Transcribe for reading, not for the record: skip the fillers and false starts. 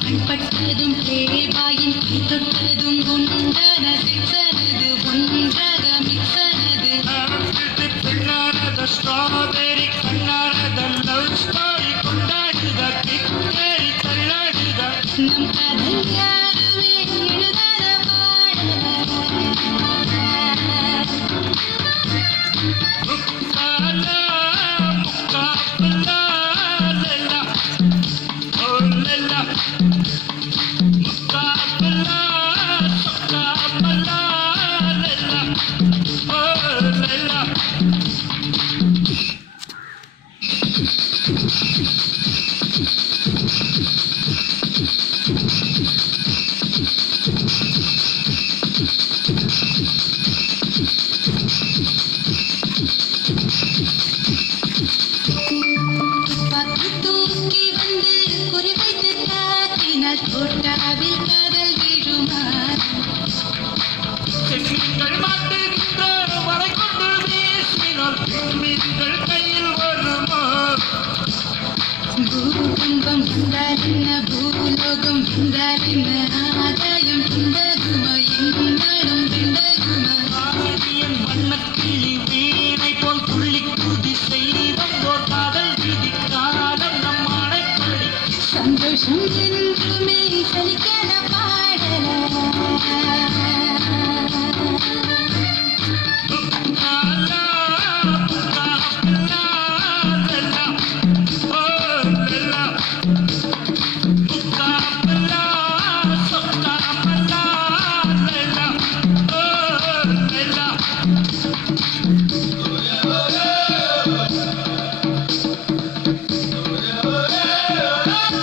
கண்பட்டதும் தேவாயின் தொட்டதும் குண்டன சிக்ஸனது ஒன்றக மிக்ஸனது strawberry கண்ணானத love story கொண்டாடுத கிக்கேரி தள்ளாடுத நம் கதை யாருமே எழுதாத முக்கால முக்காபலா லலா ஓ லலா முக்காபலா முக்காபலா லலா ஓ லலா துப்பாக்கி தூக்கி வந்து குறிவைத்து தாக்கினால் தோட்டாவில் காதல் விழுமா சென்னிகள் மாட்டுகின்ற வரை கொண்டு வீசினால் மீன்கள் கையில் வருமா பூகம்பம் வந்தால் என்ன பூலோகம் வந்தால் என்ன ஆதாயம் துண்டகுமா என்னாலும் விண்டகுமா ஆதியன் வண்ணக்கிளி வீணை போல் துள்ளி குதி செய்தம் ஓர் காதல் விதி காலம் நம் ஆணைப்படி சந்தோஷம் என்றுமே சலிக்காத பாடல முக்காலா முக்காபலா லலா ஓ லலா